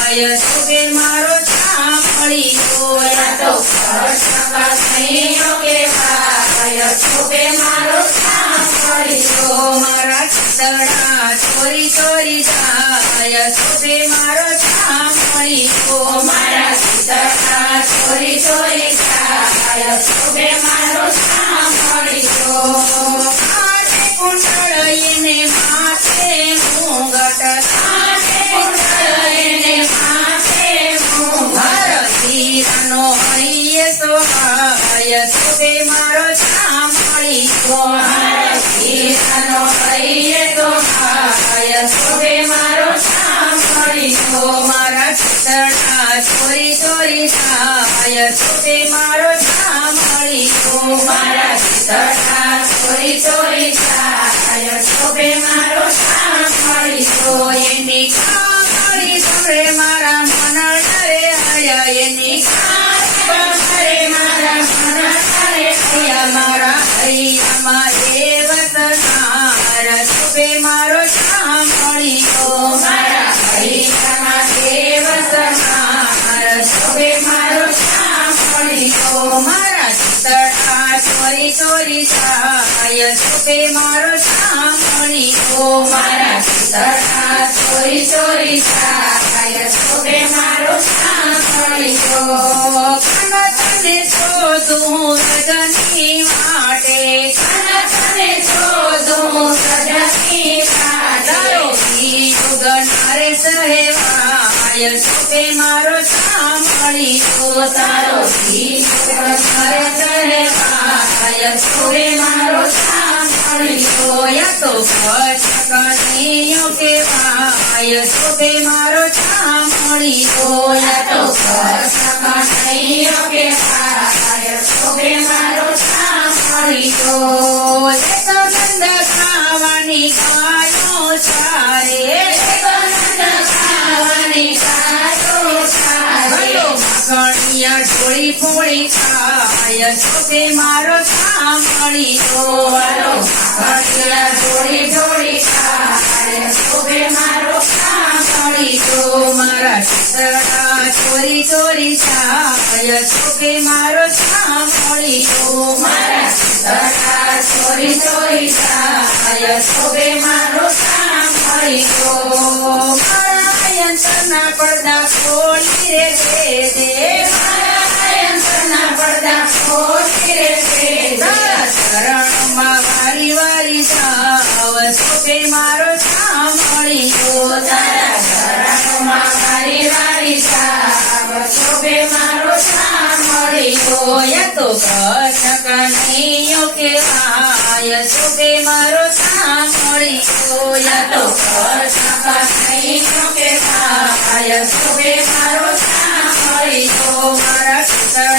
શોભે મારો સાંભળીયો યા તો ઘર સગાઈઓ કેવાય શોભે મારો સાંભળીયો મારા ચિતડા ચોરી ચોરી જાય શોભે મારો સાંભળીયો મારા સીતળા ચોરી ચોરી જાય શોભે મારો સાંભળીયો કાંઠે કુંડળ એને માથે મુંગટ કાંઠે કુંડળ એને માથે મારો હીરાનો હૈયે સોહાય શોભે મારો સાંભળીયો મારા સીતાનો હૈયે તો હાય શોભે મારો સાંભળીયો મારા ચિતડા ચોરી ચોરી જાય શોભે મારો સાંભળીયો મારા સીતળા ચોરી ચોરી જાય શોભે મારો સાંભળીયો એની કાકડી સાંભળે મારા મન ડરે આયા એની હરે મારા મન હરે મારા હૈયામાં એ વતનાર શોભે મારો સાંભળીયો મારા હૈયામાં દેવ સમાર શોભે મારો સાંભળીયો મારા ચિતડા ચોરી ચોરી જાય શોભે મારો સાંભળીયો મારા સીતળા ચોરી ચોરી જાય શોભે મારો સાંભળીયો તને શોધું રજની માટે તને શોધું સજની તારો કાઢે ગનારે સહેવાય શોભે મારો સાંભળીયો તારો ગીત ઘરે સહેવાય શોભે મારો સાંભળીયો યા તો કનૈયો કેવાય શોભે મારો સાંભળીયો યા તો ઘર સગાઈઓ કેવાય શોભે મારો સાંભળીયો એક નંદ ખાવાની ગાયો ચારે ગનંદ ખાવાની ગાયો ભલો ચાલે માખણિયા ઢોળી ફોડી ખાય શોભે મારો સાંભળીયો વાલો ઘડિયા જોડી જોડી ખાય શોભે મારો સાંભળીયો મારા ચિતડા ચોરી ચોરી જાય શોભે મારો સાંભળીયો મારા સીતળા ચોરી ચોરી જાય શોભે મારો સાંભળીયો મારા યંત્રના પડદા ખોલી રે દે મારા યંત્રના પડદા ખોલી રે તારા શરણમાં વારી વારી જાવ શોભે મારો સાંભળીયો તારા શરણમાં વારી વારી જાવ શોભે મારો સાંભળીયો યા તો કનૈયો કેવાય શોભે મારો સાંભળીયો યા તો ઘર સગાઈઓ કેવાય શોભે મારો સાંભળીયો મારા ચિતડા